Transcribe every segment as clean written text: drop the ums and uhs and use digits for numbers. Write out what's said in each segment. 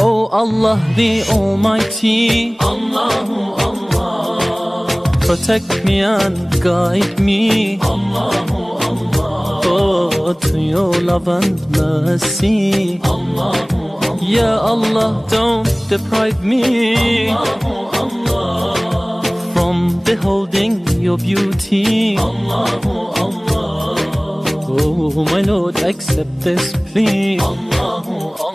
Oh Allah the Almighty, Allahu Allah, protect me and guide me, Allahu Allah, oh, to your love and mercy. Allahu Allah, Ya Allah, don't deprive me Allahu Allah, from beholding your beauty. Allahu Allah, Oh my Lord, accept this plea. Allahu Allah.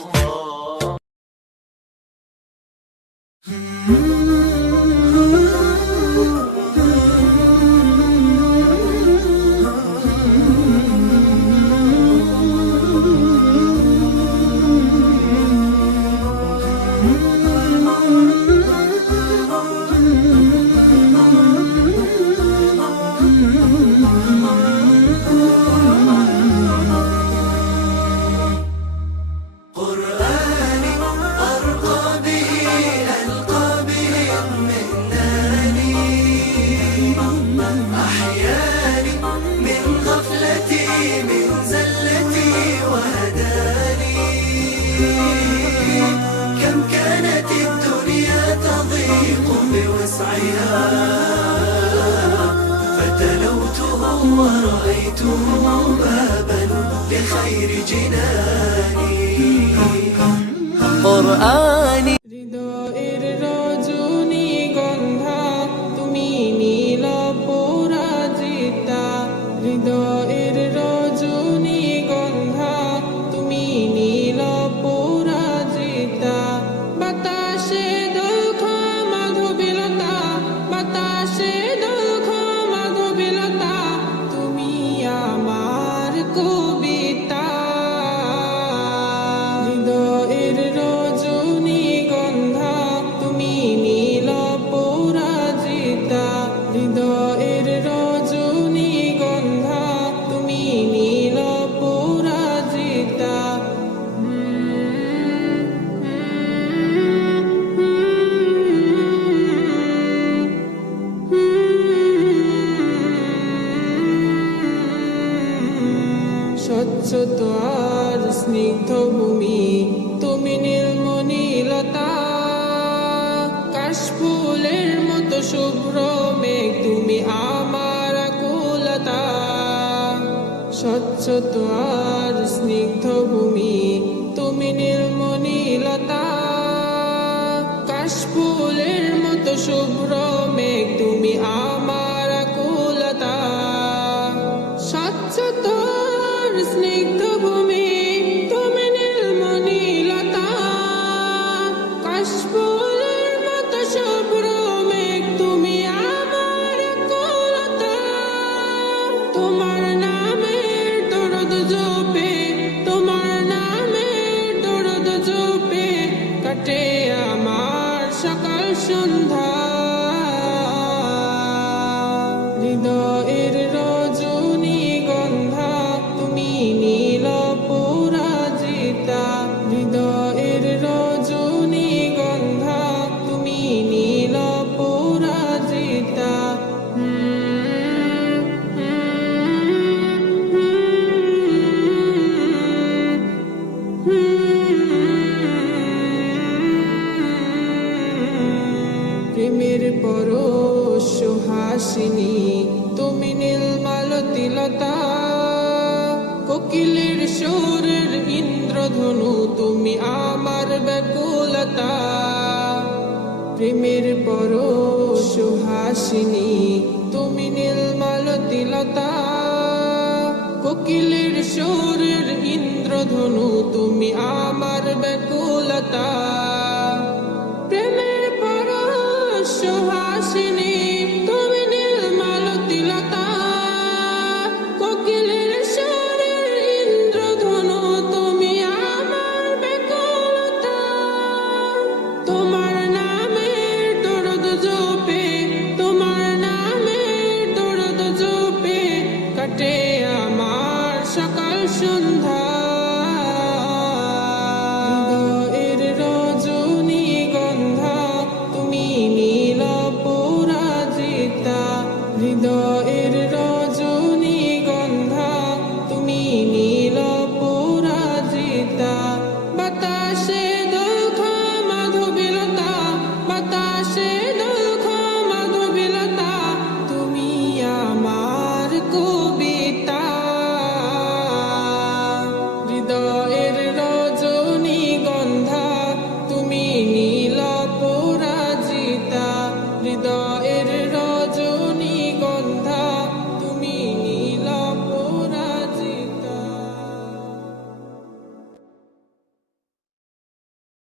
فتلوته ورأيته بابا لخير جناني قرآني হৃদয়ের রজনী গন্ধা তুমি নীল পরাজিতা হৃদয়ের রজনী গন্ধা তুমি নীল পরাজিতা বাতাসে দুঃখ মাধবীলতা বাতাসে দুঃখ মাধবীলতা তুমি আমার কবিতা হৃদয়ের রজনী গন্ধা তুমি নীল পরাজিতা হৃদয়ের রজনী গন্ধা তুমি নীল পরাজিতা স্বচ্ছ আর স্নিগ্ধ ভূমি তুমি নীলমণিলতা কাশফুলের মতো শুভ্র মেঘ তুমি আমার আকুলতা স্বচ্ছ আর স্নিগ্ধ ভূমি তুমি নীলমণিলতা কাশফুলের মতো শুভ্র মেঘ তুমি আমার আকুলতা স্বচ্ছ স্নিগ্ধ ভূমি তুমি নীলমণিলতা কাশফুলের মতো শুভ্র মেঘ তুমি আমার আকুলতা তোমার নামের দরদ জপে তোমার নামের দরদ জপে কাটে আমার সকাল সন্ধ্যা হৃদয়ের রজনী গন্ধা তুমি নীল পরাজিতা হৃদয়ের রজনী গন্ধা তুমি নীল পরাজিতা প্রেমের পরশ সুহাসিনী তুমি নীলমালতিলতা কোকিলের সুরের ইন্দ্রধনু তুমি আমার ব্যাকুলতা প্রেমের পরশ সুহাসিনী তুমি নীলমালতিলতা কোকিলের সুরের ইন্দ্রধনু তুমি আমার ব্যাকুলতা